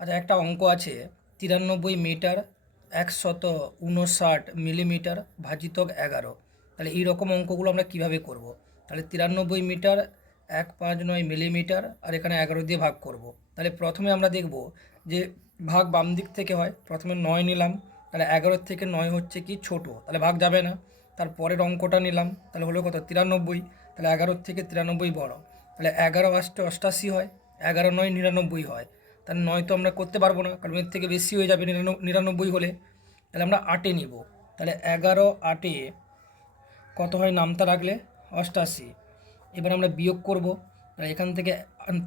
আচ্ছা, একটা অঙ্ক আছে 93 মিটার 159 মিলিমিটার ভাজিতক 11। তাহলে এই রকম অঙ্কগুলো আমরা কিভাবে করব? তাহলে 93 মিটার 159 মিলিমিটার আর এখানে 11 দিয়ে ভাগ করব। তাহলে প্রথমে আমরা দেখব যে ভাগ বাম দিক থেকে হয়। প্রথমে 9 নিলাম, তাহলে 11 থেকে 9 হচ্ছে কি ছোট, তাহলে ভাগ যাবে না। তারপরের অঙ্কটা নিলাম, তাহলে হলো কত 93, তাহলে 11 থেকে 93 বড়, তাহলে 11 আষ্টে 88 হয়, 11 9 99 হয়। তাহলে 9 তো আমরা করতে পারবো না, কারণ এর থেকে বেশি হয়ে যাবে 99 হলে। তাহলে আমরা 8-এ নিব। তাহলে 11 8-এ কত হয় নামতা রাখলে 88। এবার আমরা বিয়োগ করব। তাহলে এখান থেকে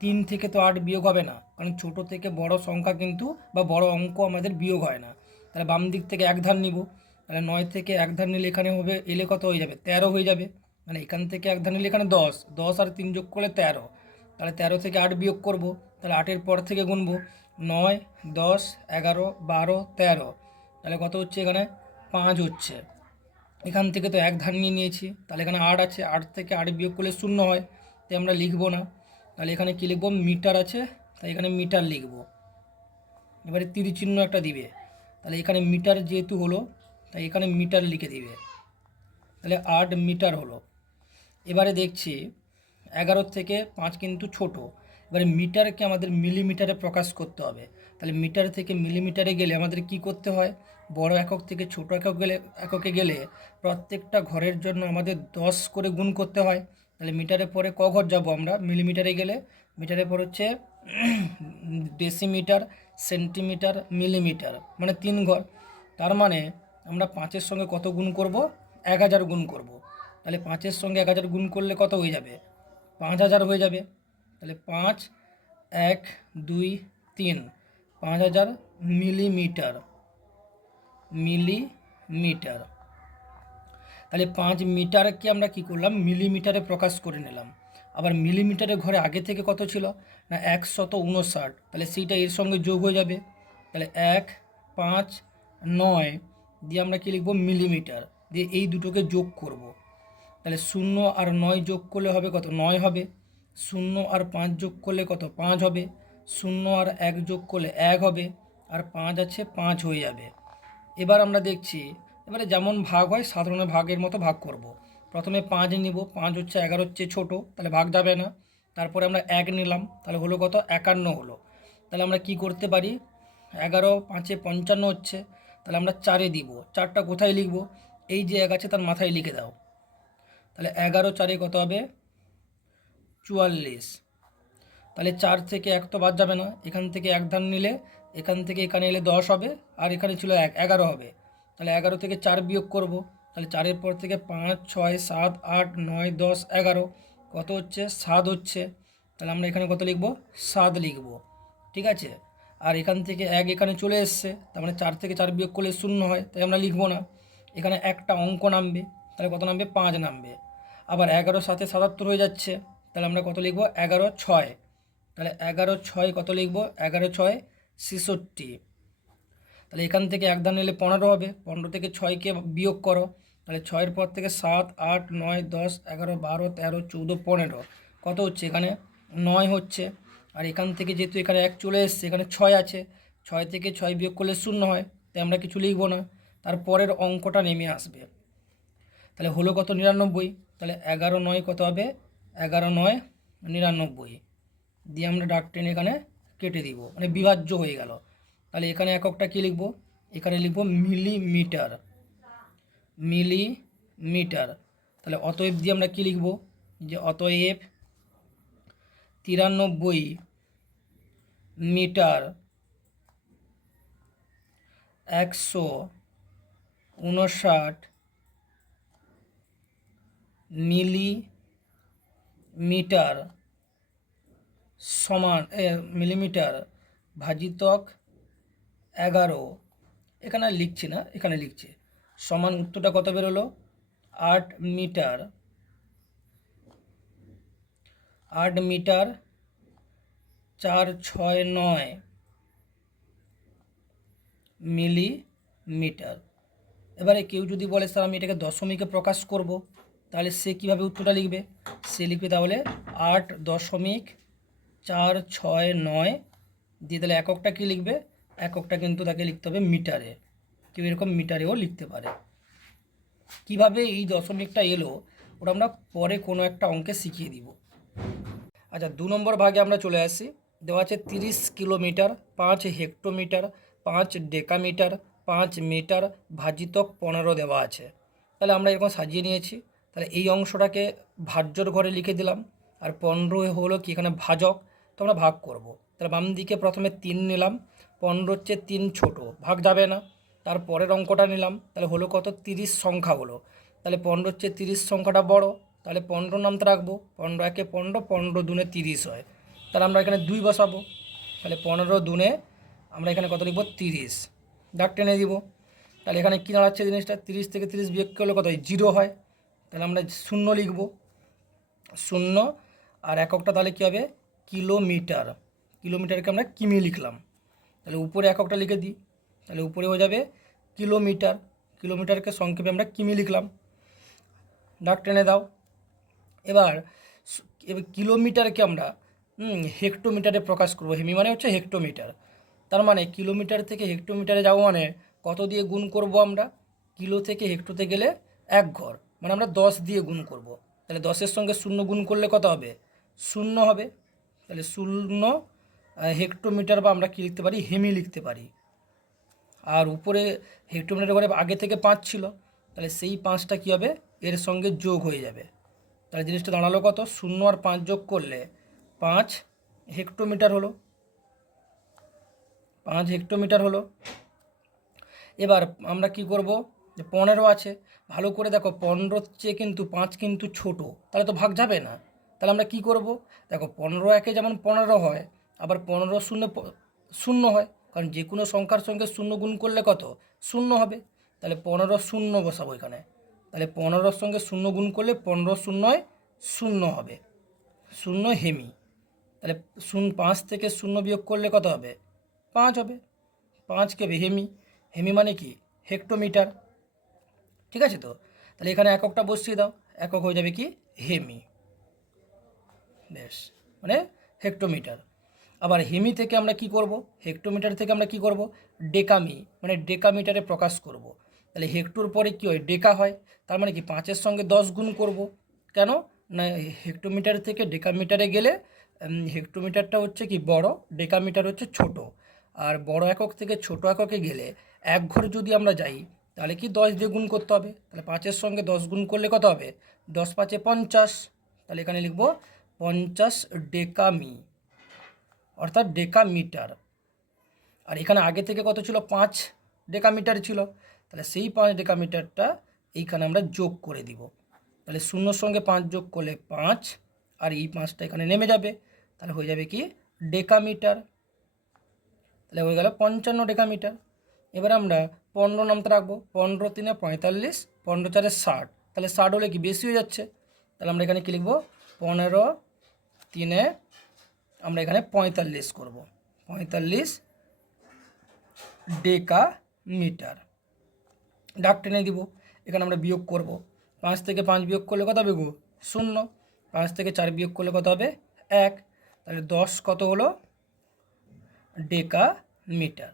3 থেকে তো 8 বিয়োগ হবে না, কারণ ছোট থেকে বড় সংখ্যা কিন্তু বা বড় অঙ্ক আমাদের বিয়োগ হয় না। তাহলে বাম দিক থেকে এক ধার নিব। তাহলে 9 থেকে এক ধার নিলে এখানে হবে, এলে কত হয়ে যাবে 13 হয়ে যাবে। মানে এখান থেকে এক ধার নিলে এখানে 10, 10 আর 3 যোগ করলে 13। তাহলে 13 থেকে 8 বিয়োগ করব। তাহলে 8-এর পর থেকে গুনবো 9 10 11 12 13। তাহলে কত হচ্ছে এখানে 5 হচ্ছে। এখান থেকে তো এক ধার নিয়ে নিয়েছি, তাহলে এখানে 8 আছে, 8 থেকে 8 বিয়োগ করলে 0 হয়, তাই আমরা লিখবো না। তাহলে এখানে কী লিখবো, মিটার আছে, তাই এখানে মিটার লিখবো। এবারে তিরি চিহ্ন একটা দিবে, তাহলে এখানে মিটার যেহেতু হলো তাই এখানে মিটার লিখে দিবে। তাহলে 8 মিটার হলো। এবারে দেখছি 11 থেকে 5 কিন্তু ছোট। এবারে মিটারকে আমাদের মিলিমিটারে প্রকাশ করতে হবে। তাহলে মিটার থেকে মিলিমিটারে গেলে আমাদের কি করতে হয়, বড় একক থেকে ছোট এককে গেলে প্রত্যেকটা ঘরের জন্য আমাদের 10 করে গুণ করতে হয়। তাহলে মিটারে পরে ক ঘর যাব আমরা, মিলিমিটারে গেলে মিটারে পর হচ্ছে ডেসিমিটার, সেন্টিমিটার, মিলিমিটার, মানে 3 ঘর। তার মানে আমরা 5-এর সঙ্গে কত গুণ করব, 1000 গুণ করব। তাহলে 5-এর সঙ্গে 1000 গুণ করলে কত হয়ে যাবে, 5000 হয়ে যাবে। তাহলে 5 1 2 3, 5000 মিলিমিটার। মিলিমিটার। তাহলে 5 মিটারকে আমরা কি করলাম, মিলিমিটারে প্রকাশ করে নিলাম। আবার মিলিমিটারের ঘরে আগে থেকে কত ছিল না 159, তাহলে সেইটা এর সঙ্গে যোগ হয়ে যাবে। তাহলে 1 5 9 দিয়ে আমরা কী লিখবো, মিলিমিটার, দিয়ে এই দুটোকে যোগ করব। তাহলে 0 আর 9 যোগ করলে হবে কত, 9 হবে। 0 আর 5 যোগ করলে কত, 5 হবে। 0 আর 1 যোগ করলে 1 হবে, আর 5 আছে, 5 হয়ে যাবে। এবার আমরা দেখছি, এবারে যেমন ভাগ হয় সাধারণ ভাগের মতো ভাগ করব। প্রথমে 5 নিব, 5 হচ্ছে 11 হচ্ছে ছোটো, তাহলে ভাগ যাবে না। তারপরে আমরা 1 নিলাম, তাহলে হলো কত 51 হলো। তাহলে আমরা কি করতে পারি, 11 5-এ 55 হচ্ছে, তাহলে আমরা 4-এ দিব। 4টা কোথায় লিখব, এই যে 1 আছে তার মাথায় লিখে দাও। তাহলে 11 4-এ কত হবে, 44। তাহলে 4 থেকে 1 তো বাদ যাবে না, এখান থেকে এক ধার নিলে এখান থেকে এখানে এলে 10 হবে, আর এখানে ছিল 1, 11 হবে। তাহলে 11 থেকে 4 বিয়োগ করব। তাহলে 4-এর পর থেকে 5 6 7 8 9 10 11, কত হচ্ছে 7 হচ্ছে। তাহলে আমরা এখানে কত লিখব, 7 লিখব। ঠিক আছে। আর এখান থেকে 1 এখানে চলে এসছে, তার মানে 4 থেকে 4 বিয়োগ করলে 0 হয়, তাই আমরা লিখব না। এখানে একটা অঙ্ক নামবে, তাহলে কত নামবে, 5 নামবে। আবার 11 7-এ 77 হয়ে যাচ্ছে, তাহলে আমরা কত লিখব, 11 6। তাহলে 11 6 কত লিখব, 11 6 66। তাহলে এখান থেকে এক ধার নিলে 15 হবে, 15 থেকে 6কে বিয়োগ করো। তাহলে 6-এর পর থেকে 7 8 9 10 11 12 13 14 15, কত হচ্ছে এখানে 9 হচ্ছে। আর এখান থেকে যেহেতু এখানে 1 চলে এসছে, এখানে 6 আছে, 6 থেকে 6 বিয়োগ করলে 0 হয়, তাই আমরা কিছু লিখব না। তারপরের অঙ্কটা নেমে আসবে। তাহলে হলো কত, 99। তাহলে 11 9 কত হবে, 11 9 99 দিয়ে আমরা ডাক টেনে এখানে কেটে দিব, মানে বিভাজ্য হয়ে গেল। তাহলে এখানে এককটা কী লিখব, এখানে লিখব মিলিমিটার। মিলিমিটার। তাহলে অতএব দিয়ে আমরা কী লিখব, যে অতএব 93 মিটার 159 মিলিমিটার সমান মিলিমিটার ভাজিতক 11, এখানে আর লিখছি না, এখানে লিখছি সমান, উত্তরটা কত বেরোলো, 8 মিটার। 8 metre 4 6 9 millimetre. এবারে কেউ যদি বলে স্যার আমি এটাকে দশমিকে প্রকাশ করব, তাহলে সে কীভাবে উত্তরটা লিখবে, সে লিখবে তাহলে 8.469 দিয়ে তাহলে এককটা কী লিখবে, এককটা কিন্তু তাকে লিখতে হবে মিটারে, কেউ এরকম মিটারেও লিখতে পারে। কিভাবে এই দশমিকটা এলো ওটা আমরা পরে কোনো একটা অঙ্কে শিখিয়ে দিব। আচ্ছা, 2 নম্বর ভাগে আমরা চলে আসি। দেওয়া আছে 30 কিলোমিটার, 5 হেক্টোমিটার, 5 ডেকামিটার, 5 মিটার ভাজিতক 15 দেওয়া আছে। তাহলে আমরা এরকম সাজিয়ে নিয়েছি। তাহলে এই অংশটাকে ভাজ্যর ঘরে লিখে দিলাম, আর 15 হলো কি এখানে ভাজক, তো আমরা ভাগ করব। তাহলে বাম দিকে প্রথমে 3 নিলাম, 15 হচ্ছে 3 ছোট, ভাগ যাবে না। তারপরের অঙ্কটা নিলাম, তাহলে হলো কত, 30 সংখ্যা হলো। তাহলে 15 হচ্ছে 30 সংখ্যাটা বড়, তাহলে 15 নামটা রাখবো। 15 একে 15, 15 দুনে 30 হয়। তাহলে আমরা এখানে 2 বসাবো। তাহলে 15 দুনে আমরা এখানে কত লিখবো, 30, দাগ টেনে দিব। তাহলে এখানে কী দাঁড়াচ্ছে জিনিসটা, 30 থেকে 30 বিয়োগ করলে কত হয়, 0 হয়। তাহলে আমরা 0 লিখবো, 0। আর এককটা তাহলে কী হবে, কিলোমিটার। কিলোমিটারকে আমরা কিমি লিখলাম। তাহলে উপরে এককটা লিখে দিই, তাহলে উপরে হয়ে যাবে কিলোমিটার। কিলোমিটারকে সংক্ষেপে আমরা কিমি লিখলাম, দাগ টেনে দাও। এবার এবার কিলোমিটারকে আমরা হেক্টোমিটারে প্রকাশ করব। হেমি মানে হচ্ছে হেক্টোমিটার। তার মানে কিলোমিটার থেকে হেক্টোমিটারে যাবো মানে কত দিয়ে গুণ করব আমরা, কিলো থেকে হেক্টোতে গেলে 1 ঘর, মানে আমরা 10 দিয়ে গুণ করব। তাহলে 10-এর সঙ্গে 0 গুণ করলে কত হবে, 0 হবে। তাহলে 0 হেক্টোমিটার, বা আমরা কী লিখতে পারি, হেমি লিখতে পারি। আর উপরে হেক্টোমিটার ঘরে আগে থেকে 5 ছিল, তাহলে সেই 5টা কী হবে, এর সঙ্গে যোগ হয়ে যাবে। তাহলে জিনিসটা দাঁড়ালো কত, 0 আর 5 যোগ করলে 5 হেক্টোমিটার হলো, 5 হেক্টোমিটার হলো। এবার আমরা কি করব, যে 15 আছে, ভালো করে দেখো 15 চেয়ে কিন্তু 5 কিন্তু ছোট, তাহলে তো ভাগ যাবে না। তাহলে আমরা কি করব, দেখো 15 একে যেমন 15 হয়, আবার 15 শূন্য 0 হয়, কারণ যে কোনো সংখ্যার সঙ্গে 0 গুণ করলে কত, 0 হবে। তাহলে 15 0 বসাবো এখানে। তাহলে 15-র সঙ্গে 0 গুণ করলে 15 0 0 হবে, 0 হেমি। তাহলে 5 থেকে 0 বিয়োগ করলে কত হবে, 5 হবে। 5 কে হেমি, হেমি মানে কি, হেক্টোমিটার। ঠিক আছে তো, তাহলে এখানে এককটা বসিয়ে দাও, একক হয়ে যাবে কি, হেমি। বেশ, মানে হেক্টোমিটার। আবার হেমি থেকে আমরা কি করব, হেক্টোমিটার থেকে আমরা কি করব, ডেকামি, মানে ডেকামিটারে প্রকাশ করব। তাহলে হেক্টোর পরে কি হয়, ডেকা হয়। তার মানে কি 5-এর সঙ্গে 10 গুণ করব। কেন না, হেক্টোমিটার থেকে ডেকামিটারে গেলে হেক্টোমিটারটা হচ্ছে কি বড়, ডেকামিটার হচ্ছে ছোট। আর বড় একক থেকে ছোট এককে গেলে 1 ঘর যদি আমরা যাই, তাহলে কি 10 দিয়ে গুণ করতে হবে। তাহলে 5-এর সঙ্গে 10 গুণ করলে কত হবে, 10 5-এ 50। তাহলে এখানে লিখব 50 ডেকামি, অর্থাৎ ডেকামিটার। আর এখানে আগে থেকে কত ছিল, 5 ডেকামিটার ছিল, তাহলে সেই 5 ডেকামিটারটা এইখানে আমরা যোগ করে দিব। তাহলে 0-র সঙ্গে 5 যোগ করলে 5, আর এই 5টা এখানে নেমে যাবে, তাহলে হয়ে যাবে কি, ডেকামিটার। তাহলে হয়ে গেল 55 ডেকামিটার। এবার আমরা 15 নামটা রাখবো, 15 3-এ 45, 15 4-এ 60। তাহলে 60 হলে কি বেশি হয়ে যাচ্ছে, তাহলে আমরা এখানে কী লিখব, 15 3-এ আমরা এখানে 45 করব, 45 ডেকামিটার, দাগ টেনে দিব। এখানে আমরা বিয়োগ করব, 5 থেকে 5 বিয়োগ করলে কত হবে গো, 0। 5 থেকে 4 বিয়োগ করলে কত হবে, 1। তাহলে 10 কত হলো, ডেকামিটার।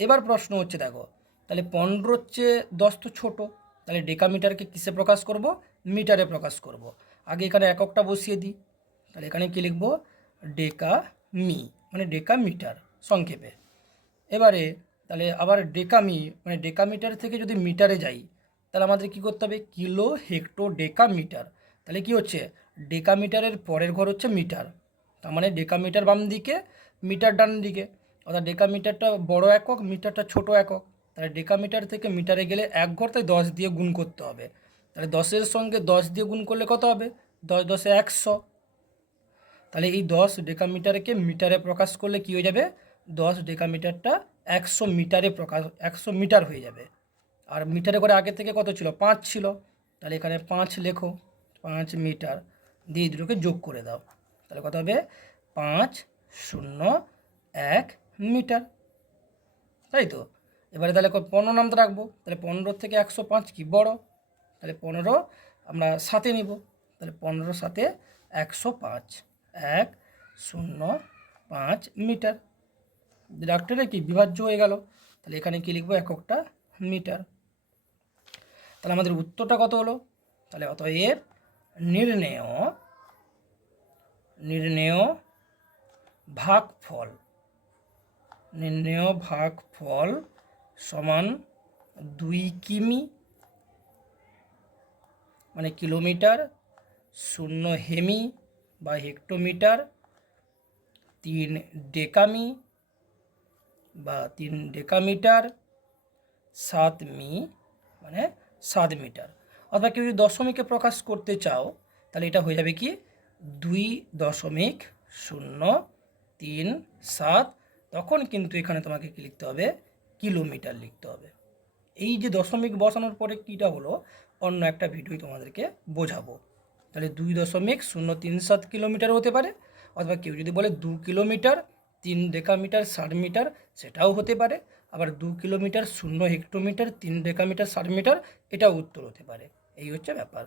এবার প্রশ্ন হচ্ছে দেখো, তাহলে 15 হচ্ছে 10 তো ছোটো, তাহলে ডেকামিটারকে কিসে প্রকাশ করব, মিটারে প্রকাশ করব। আগে এখানে এককটা বসিয়ে দিই, তাহলে এখানে কী লিখব, ডেকামি, মানে ডেকামিটার সংক্ষেপে। এবারে তাহলে আবার ডেকামি, মানে ডেকামিটার থেকে যদি মিটারে যাই, তাহলে আমাদের কী করতে হবে, কিলো হেক্টো ডেকামিটার। তাহলে কি হচ্ছে, ডেকামিটারের পরের ঘর হচ্ছে মিটার, তার মানে ডেকামিটার বাম দিকে, মিটার ডান দিকে, অর্থাৎ ডেকামিটারটা বড় একক, মিটারটা ছোট একক। তাহলে ডেকামিটার থেকে মিটারে গেলে 1 ঘর, তাই 10 দিয়ে গুণ করতে হবে। তাহলে 10-এর সঙ্গে 10 দিয়ে গুণ করলে কত হবে, 10 10-এ 100। তাহলে এই 10 ডেকামিটারকে মিটারে প্রকাশ করলে কী হয়ে যাবে, 10 ডেকামিটারটা 100 মিটারে প্রকাশ, 100 মিটার হয়ে যাবে। আর মিটারে করে আগে থেকে কত ছিল, 5 ছিল, তাহলে এখানে 5 লেখো, 5 মিটার দিয়ে দুটোকে যোগ করে দাও, তাহলে কত হবে, 5 0 1 মিটার, তাই তো। এবারে তাহলে 15 নামটা রাখবো, তাহলে 15 থেকে 105 কি বড়, তাহলে 15 আমরা 7-এ নিব, তাহলে 15 7-এ 105, 1 0 5 মিটার। ডাক্তারে কি বিভাজ্য হয়ে গেল, তাহলে এখানে কি লিখবো, এককটা মিটার। তাহলে আমাদের উত্তরটা কত হলো, তাহলে অতএব নির্ণেয় ভাগফল সমান 2 কিমি মানে কিলোমিটার, 0 হেমি বা হেক্টোমিটার, 3 ডেকামি বা 3 ডেকামিটার, 7 মি মানে 7 মিটার। অথবা কেউ যদি দশমিকে প্রকাশ করতে চাও তাহলে এটা হয়ে যাবে কি 2.037, তখন কিন্তু এখানে তোমাকে কি লিখতে হবে, কিলোমিটার লিখতে হবে। এই যে দশমিক বসানোর পরে কীটা হলো, অন্য একটা ভিডিও তোমাদেরকে বোঝাবো। তাহলে 2.037 কিলোমিটার হতে পারে, অথবা কেউ যদি বলে 2 কিলোমিটার 3 ডেকামিটার 60 মিটার, সেটাও হতে পারে। আবার 2 কিলোমিটার 0 হেক্টোমিটার 3 ডেকামিটার 60 মিটার, এটাও উত্তর হতে পারে। এই হচ্ছে ব্যাপার।